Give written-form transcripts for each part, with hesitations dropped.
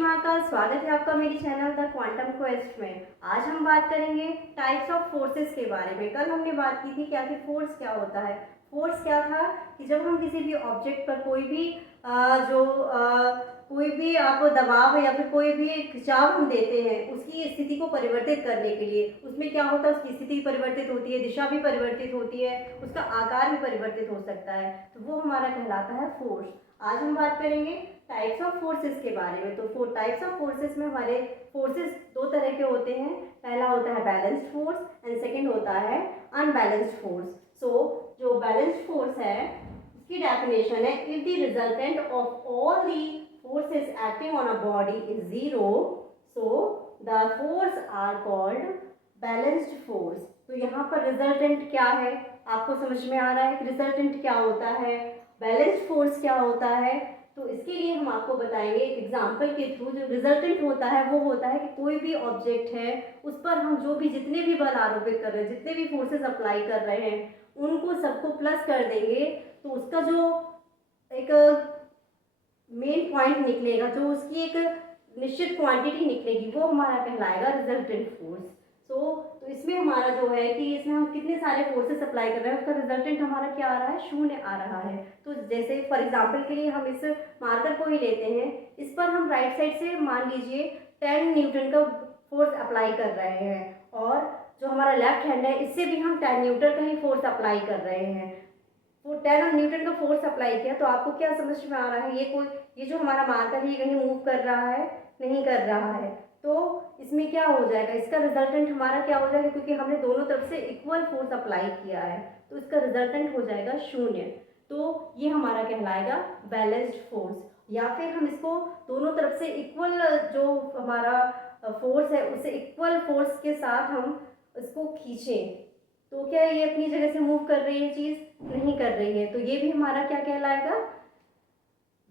श्री महाकाल। स्वागत है आपका मेरी चैनल द क्वांटम क्वेस्ट में। आज हम बात करेंगे टाइप्स ऑफ फोर्सेस के बारे में। कल हमने बात की थी कि आखिर फोर्स क्या होता है। फोर्स क्या था कि जब हम किसी भी ऑब्जेक्ट पर कोई भी आप दबाव या फिर कोई भी खिंचाव हम देते हैं उसकी स्थिति को परिवर्तित करने के लिए, उसमें क्या होता है, उसकी स्थिति परिवर्तित होती है, दिशा भी परिवर्तित होती है, उसका आकार भी परिवर्तित हो सकता है, तो वो हमारा कहलाता है फोर्स। आज हम बात करेंगे टाइप्स ऑफ फोर्सेस के बारे में। तो टाइप्स ऑफ फोर्सेस में हमारे फोर्सेस दो तरह के होते हैं। पहला होता है बैलेंस्ड फोर्स एंड सेकंड होता है अनबैलेंस्ड फोर्स। जो बैलेंस्ड फोर्स है उसकी डेफिनेशन है, if the resultant of all the forces acting on a body is zero, so the force are called balanced force। तो यहाँ पर रिजल्टेंट क्या है, आपको समझ में आ रहा है कि रिजल्टेंट क्या होता है, बैलेंस्ड फोर्स क्या होता है। तो इसके लिए हम आपको बताएंगे एक एग्जांपल के थ्रू। जो रिजल्टेंट होता है वो होता है कि कोई भी ऑब्जेक्ट है उस पर हम जितने भी बल आरोपित कर रहे हैं, जितने भी फोर्सेस अप्लाई कर रहे हैं, उनको सबको प्लस कर देंगे तो उसका जो एक मेन पॉइंट निकलेगा, जो उसकी एक निश्चित क्वांटिटी निकलेगी, वो हमारा कहलाएगा रिजल्टेंट फोर्स। तो इसमें हमारा जो है कि इसमें हम कितने सारे फोर्सेस अप्लाई कर रहे हैं, उसका रिजल्टेंट हमारा क्या आ रहा है, शून्य आ रहा है। तो जैसे फॉर एग्जांपल के लिए हम इस मार्कर को ही लेते हैं, इस पर हम राइट साइड से मान लीजिए 10 न्यूटन का फोर्स अप्लाई कर रहे हैं, और जो हमारा लेफ्ट हैंड है इससे भी हम 10 न्यूटन का ही फोर्स अप्लाई कर रहे हैं। वो 10 न्यूटन का फोर्स अप्लाई किया, तो आपको क्या समझ में आ रहा है, ये जो हमारा मार्कर है ये कहीं मूव कर रहा है, नहीं कर रहा है। तो इसमें क्या हो जाएगा, इसका रिजल्टेंट हमारा क्या हो जाएगा, क्योंकि हमने दोनों तरफ से इक्वल फोर्स अप्लाई किया है, तो इसका रिजल्टेंट हो जाएगा शून्य। तो ये हमारा कहलाएगा बैलेंस्ड फोर्स। या फिर हम इसको दोनों तरफ से इक्वल, जो हमारा फोर्स है उसे इक्वल फोर्स के साथ हम इसको खींचें, तो क्या ये अपनी जगह से मूव कर रही है, चीज नहीं कर रही है, तो ये भी हमारा क्या कहलाएगा,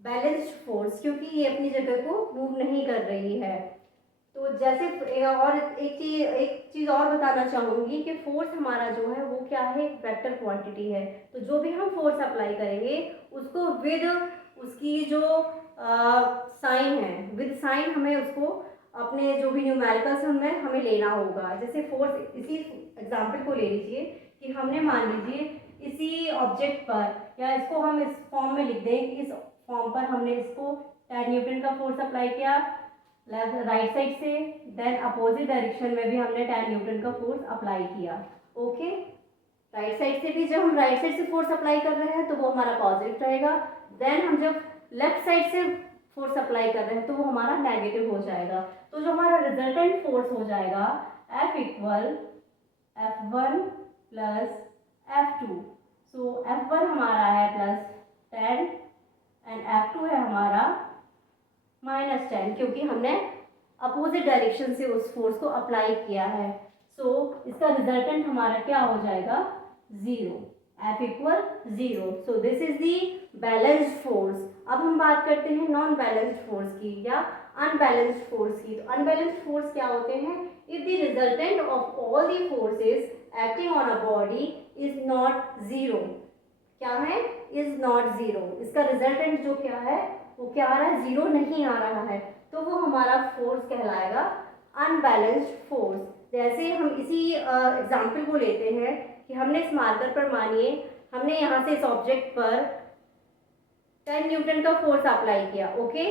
बैलेंस्ड फोर्स, क्योंकि ये अपनी जगह को मूव नहीं कर रही है। तो जैसे और एक चीज और बताना चाहूंगी कि फोर्स हमारा जो है वो क्या है, एक वेक्टर क्वांटिटी है। तो जो भी हम फोर्स अप्लाई करेंगे उसको विद उसकी जो साइन है, विद साइन हमें उसको अपने जो भी न्यूमेरिकल्स उनमें हमें लेना होगा। जैसे फोर्स, इसी एग्जांपल को ले लीजिए कि हमने मान लीजिए इसी ऑब्जेक्ट पर, या इसको हम इस फॉर्म में लिख दें कि इस फॉर्म पर हमने इसको 10 न्यूटन का फोर्स अप्लाई किया लेफ्ट राइट साइड से, देन अपोजिट डायरेक्शन में भी हमने 10 न्यूटन का फोर्स अप्लाई किया। ओके, राइट साइड से भी जब हम राइट साइड से फोर्स अप्लाई कर रहे हैं तो वो हमारा पॉजिटिव रहेगा, देन हम जब लेफ्ट साइड से फोर्स अप्लाई कर रहे हैं तो वो हमारा नेगेटिव हो जाएगा। तो जो हमारा रिजल्टेंट फोर्स हो जाएगा F equal F1 plus F2। सो F1 हमारा है +10 एंड F2 है हमारा -10, क्योंकि हमने अपोजिट डायरेक्शन से उस फोर्स को अप्लाई किया है। सो इसका रिजल्टेंट हमारा क्या हो जाएगा, 0, F equal 0। So this is the balanced force. अब हम बात करते हैं नॉन बैलेंस्ड फोर्स की या अनबैलेंस्ड फोर्स की। तो अनबैलेंस्ड फोर्स क्या होते हैं, if the resultant of all the forces acting on a body is not zero. क्या है, इज नॉट जीरो, इसका रिजल्टेंट जो क्या है वो क्या आ रहा है, जीरो नहीं आ रहा है, तो वो हमारा फोर्स कहलाएगा अनबैलेंस्ड फोर्स। जैसे हम इसी एग्जाम्पल को लेते हैं कि हमने इस मार्कर पर, मानिए हमने यहाँ से इस ऑब्जेक्ट पर 10 न्यूटन का फोर्स अप्लाई किया, ओके,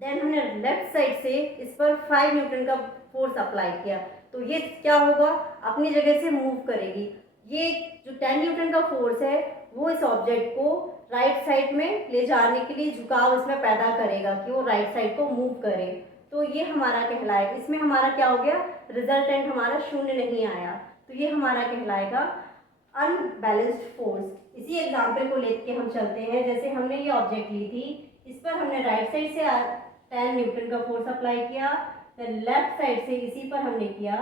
देन हमने लेफ्ट साइड से इस पर 5 न्यूटन का फोर्स अप्लाई किया, तो ये क्या होगा, अपनी जगह से मूव करेगी। ये जो 10 न्यूटन का फोर्स है वो इस ऑब्जेक्ट को राइट साइड में ले जाने के लिए झुकाव इसमें पैदा करेगा कि वो राइट साइड को मूव करे। तो ये हमारा कहलाएगा, इसमें हमारा क्या हो गया, रिजल्टेंट हमारा शून्य नहीं आया, तो ये हमारा कहलाएगा अनबैलेंस्ड फोर्स। इसी एग्जाम्पल को लेके हम चलते हैं। जैसे हमने ये ऑब्जेक्ट ली थी, इस पर हमने राइट साइड से 10 न्यूटन का फोर्स अप्लाई किया, फिर लेफ्ट साइड से इसी पर हमने किया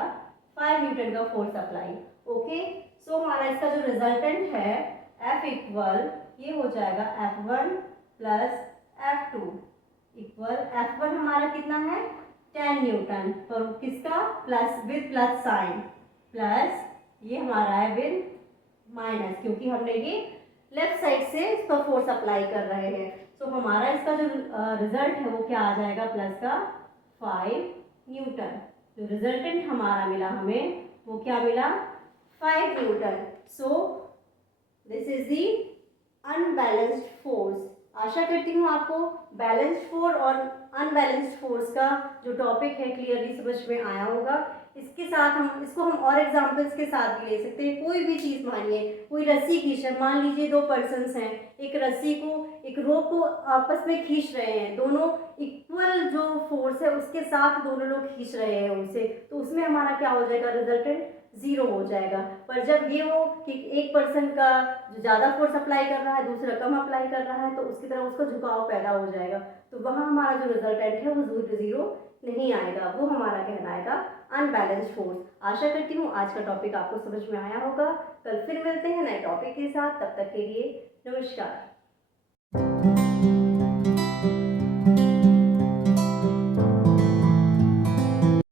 5 न्यूटन का फोर्स अप्लाई। ओके, सो हमारा इसका जो रिजल्टेंट है F इक्वल, ये हो जाएगा F1 plus F2 equal, F1 हमारा कितना है 10 न्यूटन, पर किसका, plus with plus sign, plus ये हमारा है विद माइनस, क्योंकि हमने ये लेफ्ट साइड से इस पर फोर्स अप्लाई कर रहे हैं। तो हमारा इसका जो रिजल्ट है वो क्या आ जाएगा, प्लस का 5 न्यूटन। जो रिजल्टेंट हमारा मिला हमें वो क्या मिला, 5 newton. So this is the unbalanced force. आशा करती हूँ आपको बैलेंस्ड फोर्स और अनबैलेंस्ड फोर्स का जो टॉपिक है क्लियरली समझ में आया होगा। इसके साथ हम इसको और एग्जांपल्स के साथ भी ले सकते हैं। कोई भी चीज़ मानिए, कोई रस्सी खींच रहे, मान लीजिए 2 पर्सन्स हैं, एक रस्सी को, एक रोप को आपस में खींच रहे हैं, दोनों इक्वल जो फोर्स है उसके साथ दोनों लोग खींच रहे हैं उसे, तो उसमें हमारा क्या हो जाएगा, रिजल्टेंट 0 हो जाएगा। पर जब ये हो कि एक पर्सन का जो ज़्यादा फोर्स अप्लाई कर रहा है, दूसरा कम अप्लाई कर रहा है, तो उसकी तरफ उसका झुकाव पैदा हो जाएगा, तो वहाँ हमारा जो रिजल्टेंट है वो 0 नहीं आएगा, वो हमारा कहलाएगा अनबैलेंस्ड फोर्स। आशा करती हूँ आज का टॉपिक आपको समझ में आया होगा। कल फिर मिलते हैं नए टॉपिक के साथ, तब तक के लिए नमस्कार।